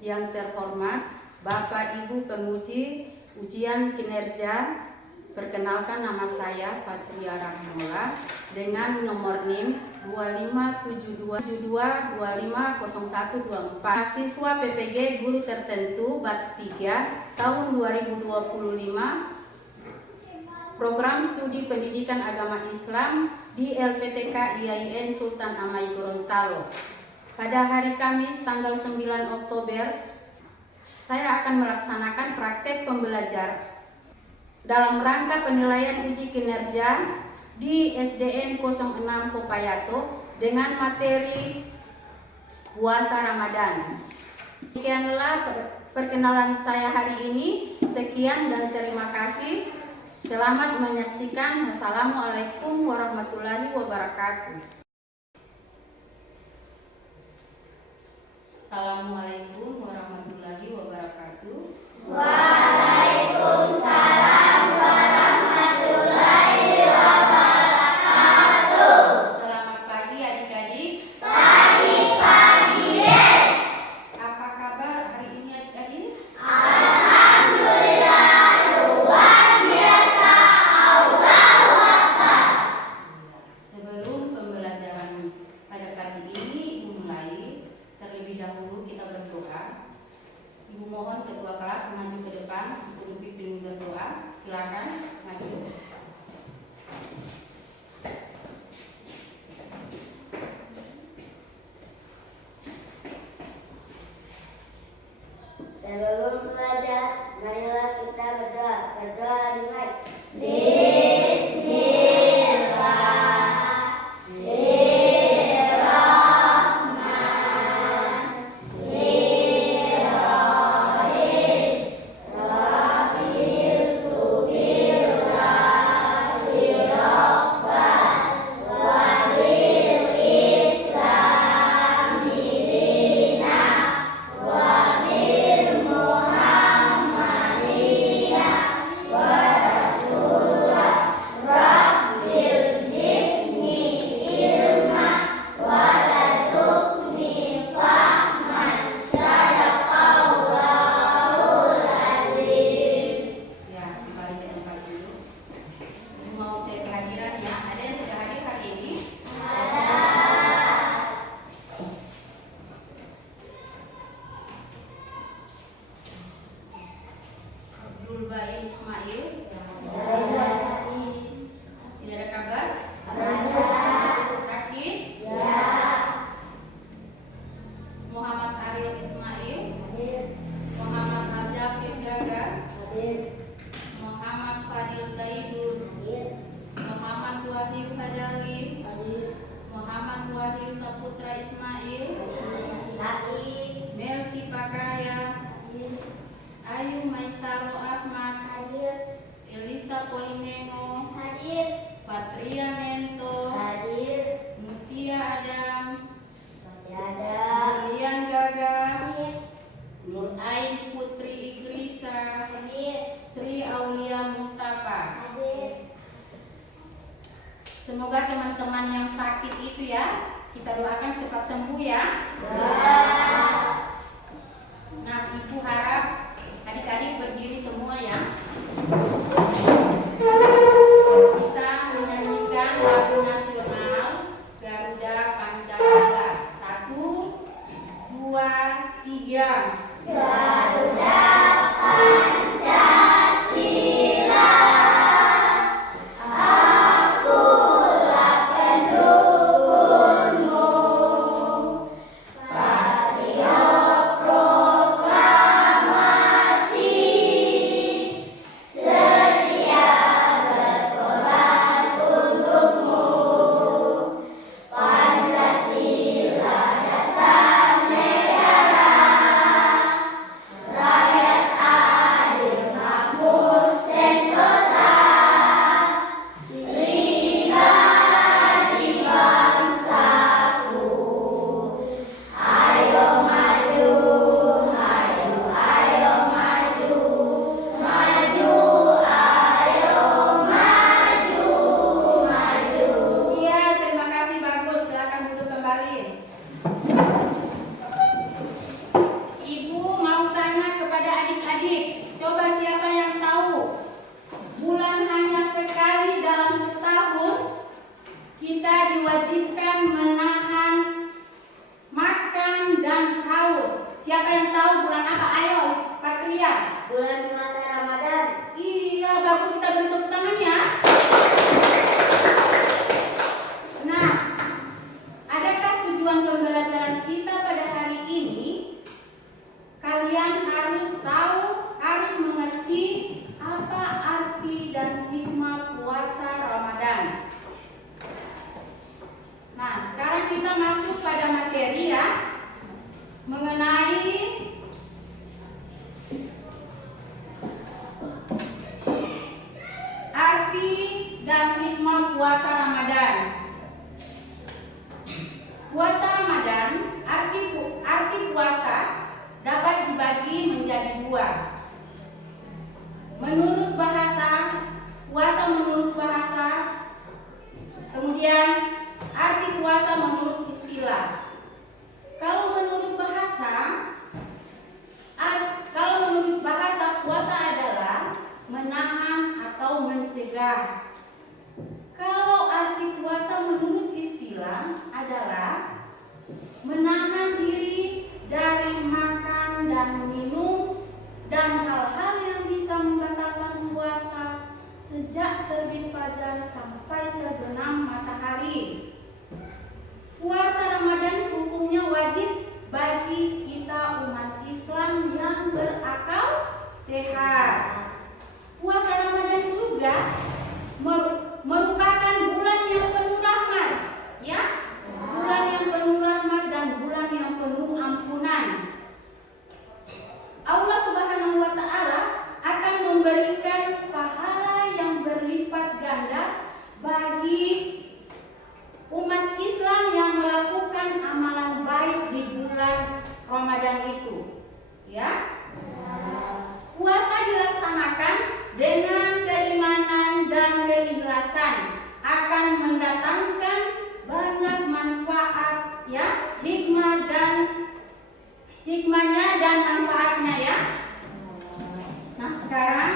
Yang terhormat Bapak Ibu penguji ujian kinerja, perkenalkan nama saya Fatria Rahmola dengan nomor NIM 257272250124, mahasiswa PPG Guru Tertentu batch 3 tahun 2025, program studi pendidikan agama Islam di LPTK IAIN Sultan Amai Gorontalo. Pada hari Kamis tanggal 9 Oktober, saya akan melaksanakan praktek pembelajaran dalam rangka penilaian uji kinerja di SDN 06 Popayato dengan materi puasa Ramadan. Demikianlah perkenalan saya hari ini. Sekian dan terima kasih. Selamat menyaksikan. Wassalamualaikum warahmatullahi wabarakatuh. Assalamualaikum warahmatullahi wabarakatuh. Waalaikumsalam warahmatullahi wabarakatuh. Selamat pagi adik-adik. Pagi-pagi, yes. Apa kabar hari ini adik-adik? Alhamdulillah, luar biasa. Allahu Akbar. Sebelum pembelajaran pada pagi ini dimulai, terlebih dahulu kita berdoa. Ibu mohon ketua kelas maju ke depan untuk membimbing berdoa. Silakan maju. Sebelum belajar, marilah kita berdoa. Berdoa dimulai. Elisa Polinengo Hadir. Patria Mento Hadir. Mutia Adam Ada. Julian Gaga Hadir. Nur Ain Putri Igrisa Hadir. Sri Aulia Mustafa. Hadir. Semoga teman-teman yang sakit itu ya, kita doakan cepat sembuh ya. Nah, Ibu harap adik-adik berdiri semua ya. Kita menyanyikan lagu nasional Garuda Pancasila. 1, 2, 3. Garuda Pancasila, akulah pendukungmu. Patriot proklamasi, setia kita diwajibkan menahan makan dan haus. Siapa yang tahu bulan apa? Ayo, Patria. Bulan puasa Ramadan. Iya, bagus, kita beri tepuk tangan ya. Nah, adakah tujuan pembelajaran kita pada hari ini? Kalian harus tahu, harus mengerti apa arti dan hikmah puasa Ramadan. Nah, sekarang kita masuk pada materi ya, mengenai arti dan hikmah puasa Ramadan. Puasa Ramadan, arti puasa dapat dibagi menjadi dua. Menurut bahasa, puasa menurut bahasa, kemudian arti puasa menurut istilah. Kalau menurut bahasa, puasa adalah menahan atau mencegah. Kalau arti puasa menurut istilah adalah menahan diri dari makan dan minum dan hal-hal yang bisa membatalkan puasa sejak terbit fajar sampai terbenam matahari. Puasa Ramadan hukumnya wajib bagi kita umat Islam yang berakal sehat. Puasa Ramadan juga merupakan bulan yang penuh rahmat, ya, bulan yang penuh rahmat dan bulan yang penuh ampunan. Allah Subhanahu wa Ta'ala akan memberikan pahala yang berlipat ganda bagi umat Islam yang melakukan amalan baik di bulan Ramadan itu, ya. Puasa dilaksanakan dengan keimanan dan keikhlasan akan mendatangkan banyak manfaat, ya, hikmahnya dan manfaatnya, ya. Nah, sekarang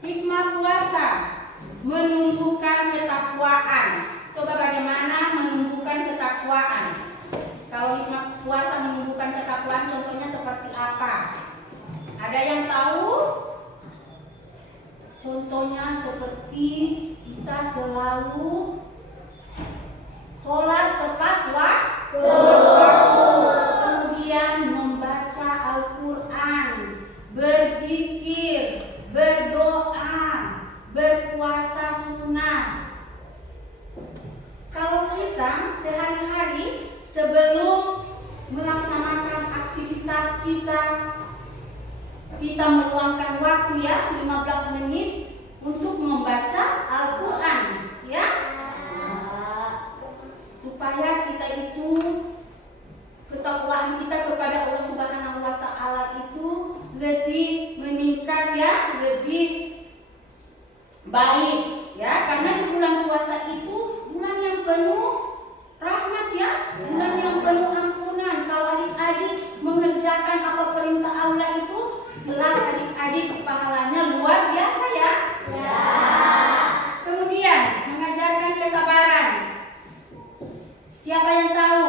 hikmah puasa menumbuhkan ketakwaan. Coba bagaimana menumbuhkan ketakwaan? Kalau hikmah puasa menumbuhkan ketakwaan, contohnya seperti apa? Ada yang tahu? Contohnya seperti kita selalu sholat tepat waktu, kemudian membaca Al-Quran, berzikir, berdoa, berpuasa sunnah. Kalau kita sehari-hari sebelum melaksanakan aktivitas kita meluangkan waktu, ya, 15 menit untuk membaca Al-Quran, ya, supaya kita itu ketakwaan kita kepada Allah Subhanahu wa Ta'ala itu lebih meningkat, ya, lebih baik, ya, karena di bulan puasa itu bulan yang penuh rahmat, ya, bulan yang penuh ampunan. Kalau adik-adik mengerjakan apa perintah Allah itu, jelas adik-adik pahalanya luar biasa, ya. Kemudian mengajarkan kesabaran. Siapa yang tahu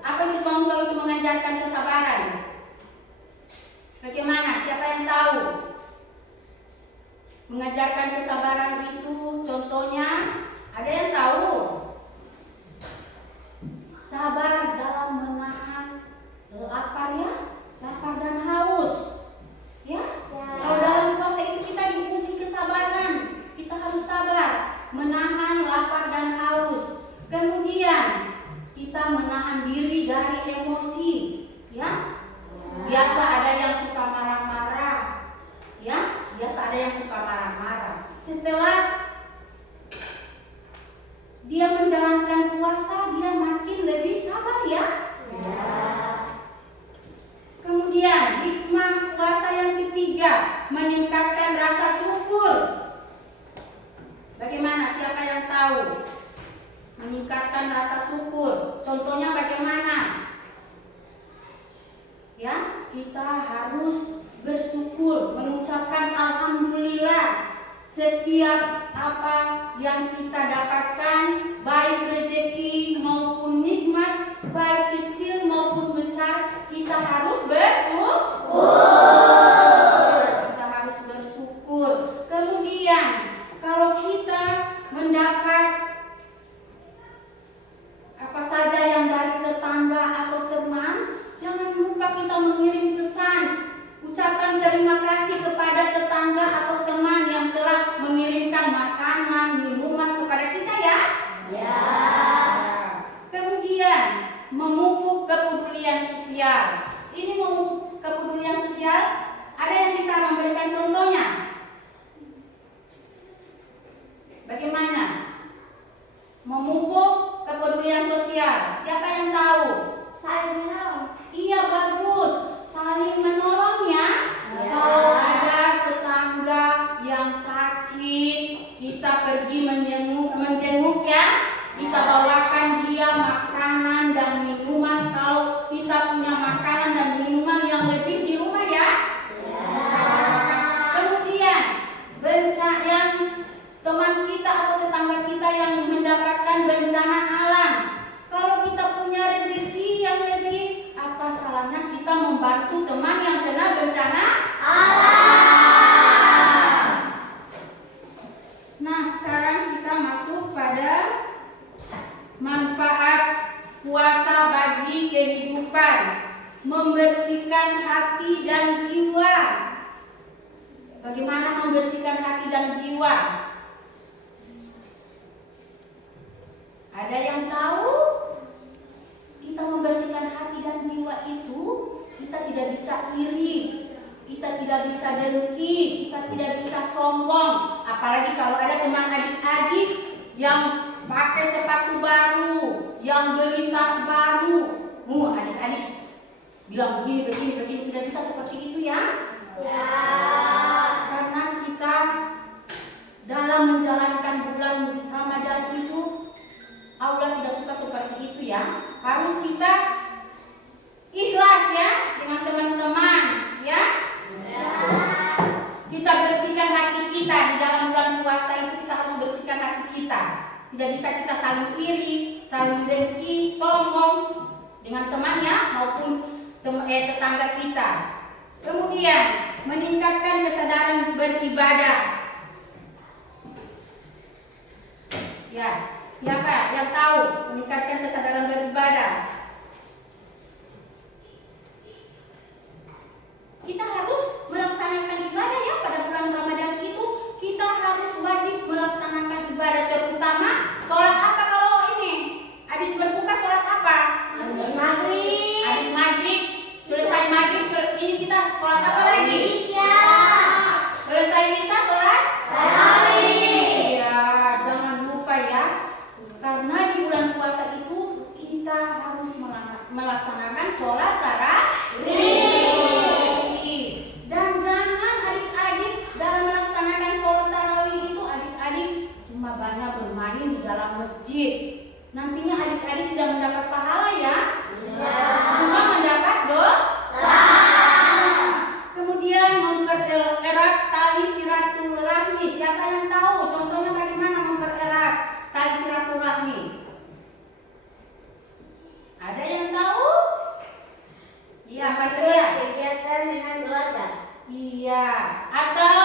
apa itu contoh itu mengajarkan kesabaran? Bagaimana? Siapa yang tahu? Mengajarkan kesabaran itu contohnya, ada yang tahu? Sabar dalam menahan lapar, ya, lapar dan haus, ya. Kalau dalam puasa itu kita diuji kesabaran, kita harus sabar menahan lapar dan haus. Kemudian kita menahan diri dari emosi, ya. Biasa ada yang suka marah-marah, ya. Biasa ada yang suka marah-marah. Setelah dia menjalankan puasa, dia makin lebih sabar, ya. Kemudian hikmah puasa yang ketiga, meningkatkan rasa syukur. Bagaimana? Siapa yang tahu? Meningkatkan rasa syukur. Contohnya bagaimana? Ya, kita harus bersyukur, mengucapkan alhamdulillah setiap apa yang kita dapatkan, baik rezeki maupun nikmat, baik kecil maupun besar, kita harus bersyukur. Kita harus bersyukur. Kemudian, kalau kita mendapat apa saja yang dari tetangga atau teman, jangan lupa kita mengirim pesan. Ucapkan terima kasih kepada tetangga atau teman yang telah mengirimkan makanan, minuman kepada kita ya. Ya. Kemudian memupuk kepedulian sosial. Ini memupuk kepedulian sosial, ada yang bisa memberikan contohnya? Bagaimana memupuk kepedulian sosial? Siapa yang tahu? Saling menolong. Iya, bagus. Saling menolong ya. Ya. Kalau ada tetangga yang sakit, kita pergi menjenguk ya. Kita bawakan dia makanan dan minuman. Kalau kita punya makanan dan minuman yang lebih di rumah ya. Kemudian bencana yang teman kita atau tetangga kita yang mendapatkan bencana alam. Kalau kita punya rezeki yang lebih, apa salahnya kita membantu teman yang kena bencana alam. Nah, sekarang kita masuk pada manfaat puasa bagi kehidupan, membersihkan hati dan jiwa. Bagaimana membersihkan hati dan jiwa? Ada yang tahu? Kita membersihkan hati dan jiwa itu, kita tidak bisa iri, kita tidak bisa dengki, kita tidak bisa sombong. Apalagi kalau ada teman adik-adik yang pakai sepatu baru, yang beli tas baru. Adik-adik bilang begini, tidak bisa seperti itu ya. Ya. Karena kita dalam menjalankan bulan Ramadan itu, Allah tidak suka seperti itu ya. Harus kita ikhlas ya dengan teman-teman ya. Kita bersihkan hati kita di dalam bulan puasa itu, kita harus bersihkan hati kita. Tidak bisa kita saling iri, saling dengki, sombong dengan temannya maupun tetangga kita. Kemudian meningkatkan kesadaran beribadah. Ya, siapa yang tahu meningkatkan kesadaran beribadah? Kita harus melaksanakan ibadah ya pada bulan Ramadan itu. Kita harus wajib melaksanakan ibadah, terutama sholat apa kalau ini? Habis berbuka sholat apa? Maghrib. Habis maghrib, selesai maghrib ini kita sholat apa lagi? Isya. Selesai isya sholat Tarawih. ya, jangan lupa ya. Karena di bulan puasa itu kita harus melaksanakan sholat tarawih. Dan jangan adik-adik dalam melaksanakan sholat tarawih itu adik-adik cuma banyak bermain di dalam masjid. Nantinya adik-adik tidak mendapat pahala ya. Cuma mendapat dosa. Kemudian mempererat tali silaturahmi. Siapa yang tahu contohnya bagaimana mempererat tali silaturahmi? Ada yang tahu? Iya, Pak Tria. Kegiatan dengan keluarga. Iya, atau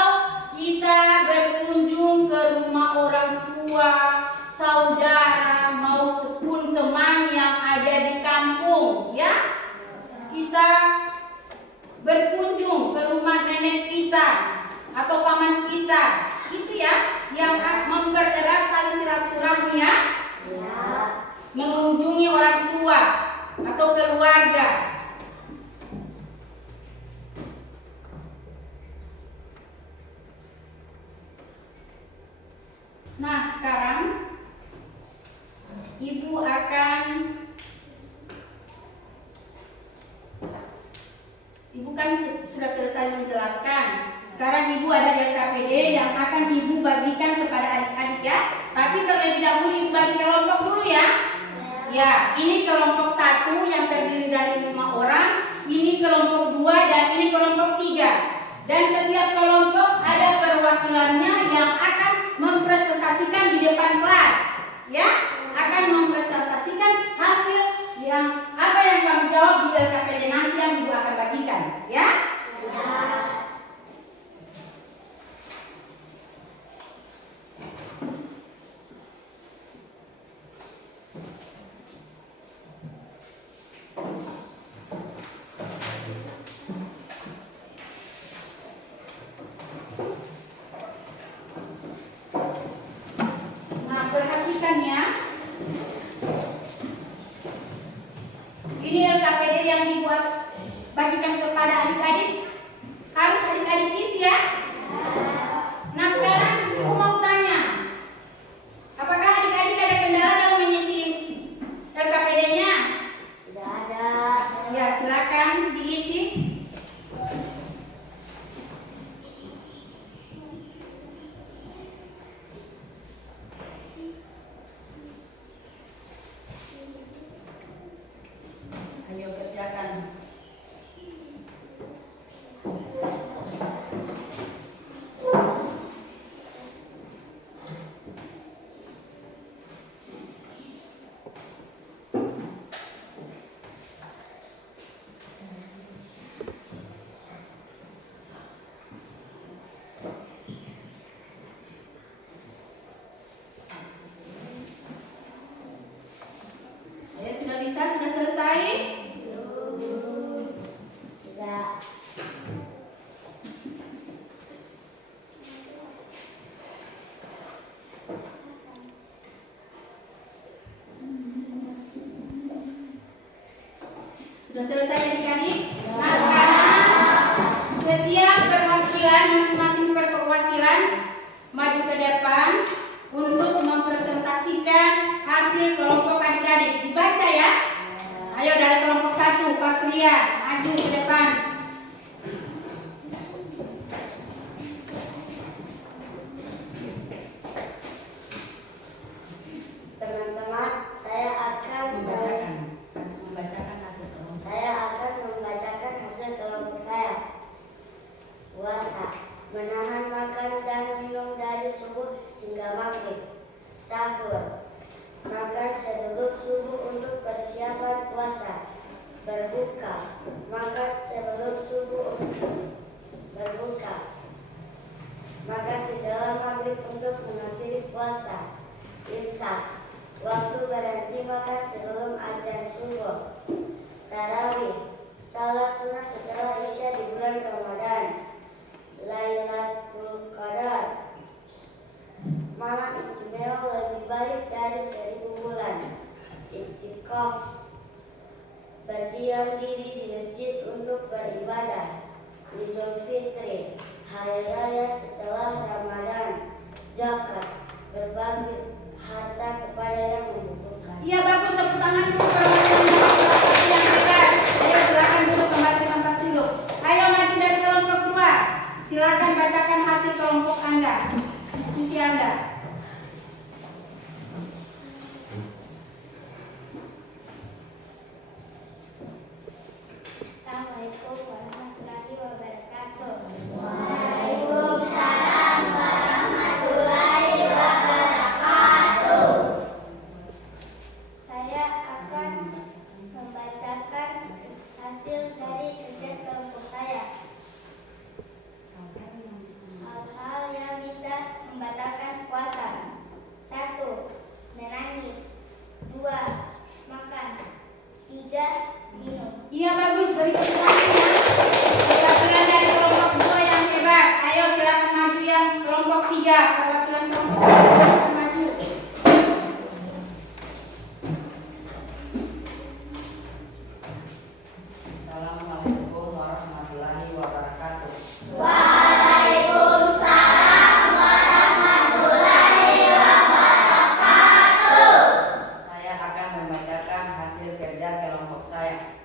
kita berkunjung ke rumah orang tua, saudara maupun teman yang ada di kampung, ya. Kita berkunjung ke rumah nenek kita atau paman kita, itu ya, yang mempererat tali silaturahmi ya. Mengunjungi orang tua atau keluarga. Nah, sekarang Ibu kan sudah selesai menjelaskan. Sekarang Ibu ada LKPD yang akan Ibu bagikan kepada adik-adik ya. Tapi terlebih dahulu Ibu bagi kelompok dulu ya. Ya, ini kelompok 1 yang terdiri dari 5 orang, ini kelompok 2 dan ini kelompok 3. Dan setiap kelompok ada perwakilan perwakilannya yang akan mempresentasikan di depan kelas, ya, akan mempresentasikan hasil yang apa yang kami jawab di LKPD nanti yang Ibu akan bagikan, ya. Nah, perhatikan ya. Ini LKPD yang dibuat bagikan kepada adik-adik. Harus adik-adik isi ya. Nah, sekarang Ibu mau tanya, apakah adik-adik ada kendala dalam mengisi LKPD-nya? Tidak ada. Ya, silakan diisi. Ayo kerjakan. Ayo, sudah bisa? Sudah selesai? Sudah. Sudah selesai adik-adik? Nah, sekarang setiap perwakilan, masing-masing perwakilan maju ke depan untuk mempresentasikan hasil kelompok adik-adik. Dibaca ya. Ayo dari kelompok 1, Fakria, maju ke depan. Teman-teman, saya akan Membacakan hasil kelompok. Saya akan membacakan hasil kelompok saya. Puasa, menahan makan dan minum dari subuh hingga maghrib. Sahur, makan sebelum subuh untuk persiapan puasa. Berbuka, makan sebelum subuh untuk berbuka. Makan setelah maghrib untuk mengakhiri puasa. Imsak, waktu berhenti makan sebelum azan subuh. Tarawih, salat sunnah setelah isya di bulan Ramadan. Lailatul Qadar, malam istimewa lebih baik dari 1000 bulan. Iktikaf, berdiam diri di masjid untuk beribadah. Idul Fitri, hari raya setelah Ramadan. Zakat, berbagi harta kepada yang membutuhkan. Iya, bagus, tepuk tangan untuk perwakilan yang hebat. Ayo silakan duduk kembali ke tempat duduk. Ayo maju dari kelompok 2. Silakan bacakan hasil kelompok Anda, diskusi Anda. Assalamualaikum warahmatullahi wabarakatuh. Saya akan membacakan hasil dari kerja kelompok saya. Hal-hal yang bisa membatalkan puasa. 1. Menangis. 2. Makan. 3. Minum. Iya, bagus, beri tepuk tangan ya. Perwakilan dari kelompok 2 yang hebat. Ayo silakan maju yang kelompok 3. Perwakilan kelompok 3 silakan maju. Assalamualaikum warahmatullahi wabarakatuh. Saya akan membacakan hasil kerja kelompok saya.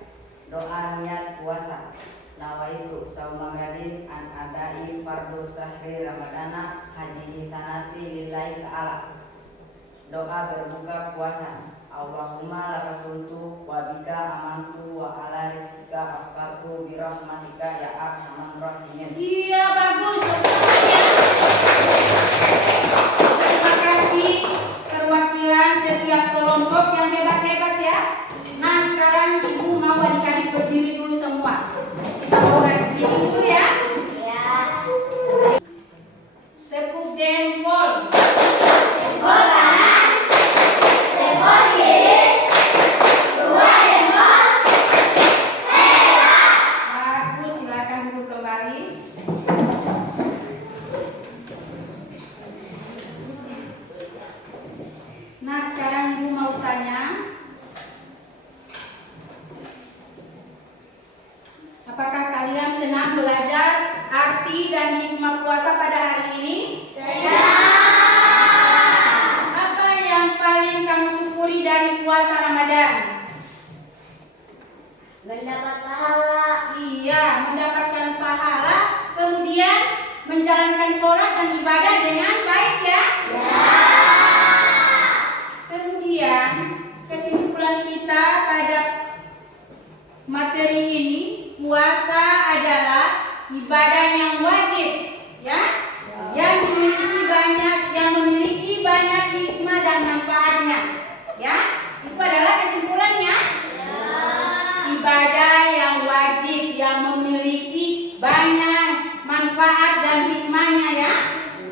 Doa niat puasa. Nawaitu sauma gadin an adai fardu sahri ramadana haji sanati lillahi ta'ala. Doa berbuka puasa. Allahumma lakasuntu wa bika amantu wa ala rizkika aftartu birahmatika ya arhamar rahimin. Iya, bagus. Tepuk tangan ya. Terima kasih perwakilan setiap kelompok yang hebat-hebat ya. Nah sekarang ibu mau adik-adik berdiri dulu semua. Kita mau resting dulu ya. Ya. Tepuk jempol. Jempol kanan. Jempol kiri. Dua jempol. Hebat. Bagus, silakan duduk kembali. Nah sekarang ibu mau tanya, apakah kalian senang belajar arti dan hikmah puasa pada hari ini? Apa yang paling kamu syukuri dari puasa Ramadan? Mendapat pahala. Iya, mendapatkan pahala, kemudian menjalankan sholat dan ibadah dengan baik ya. Kemudian kesimpulan kita pada materi ini, puasa adalah ibadah yang wajib ya, yang memiliki banyak hikmah dan manfaatnya ya. Itu adalah kesimpulannya. Ibadah yang wajib yang memiliki banyak manfaat dan hikmahnya ya.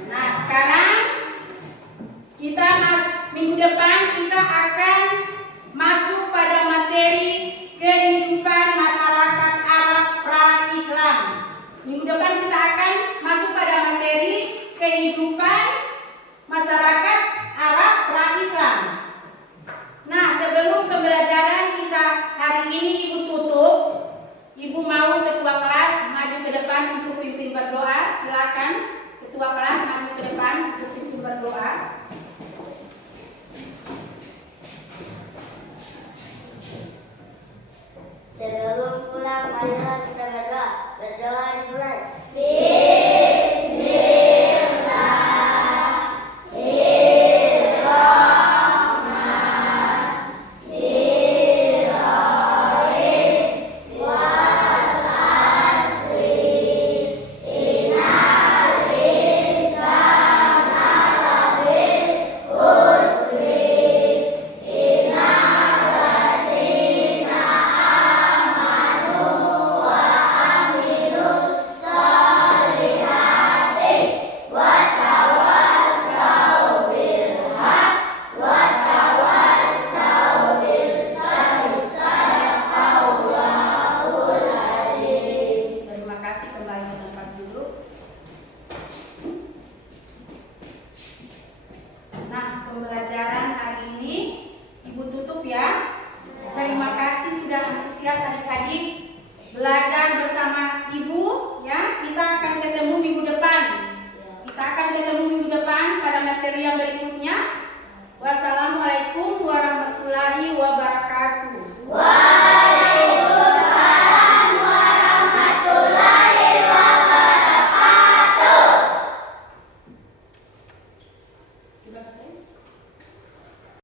Nah sekarang kita minggu depan kita akan masuk pada materi kehidupan masyarakat Arab pra-Islam. Minggu depan kita akan masuk pada materi kehidupan masyarakat Arab pra-Islam. Nah sebelum pembelajaran kita hari ini ibu tutup, ibu mau ketua kelas maju ke depan untuk pimpin berdoa. Silakan ketua kelas maju ke depan untuk pimpin berdoa. Sebelum pulang, marilah kita berdoa. Berdoa dimulai. Terima kasih, kembali ke tempat dulu. Nah, pembelajaran hari ini ibu tutup ya. Terima kasih sudah antusias adik-adik belajar bersama ibu ya. Kita akan ketemu minggu depan. Kita akan ketemu minggu depan pada materi yang berikutnya. Wassalamualaikum warahmatullahi wabarakatuh.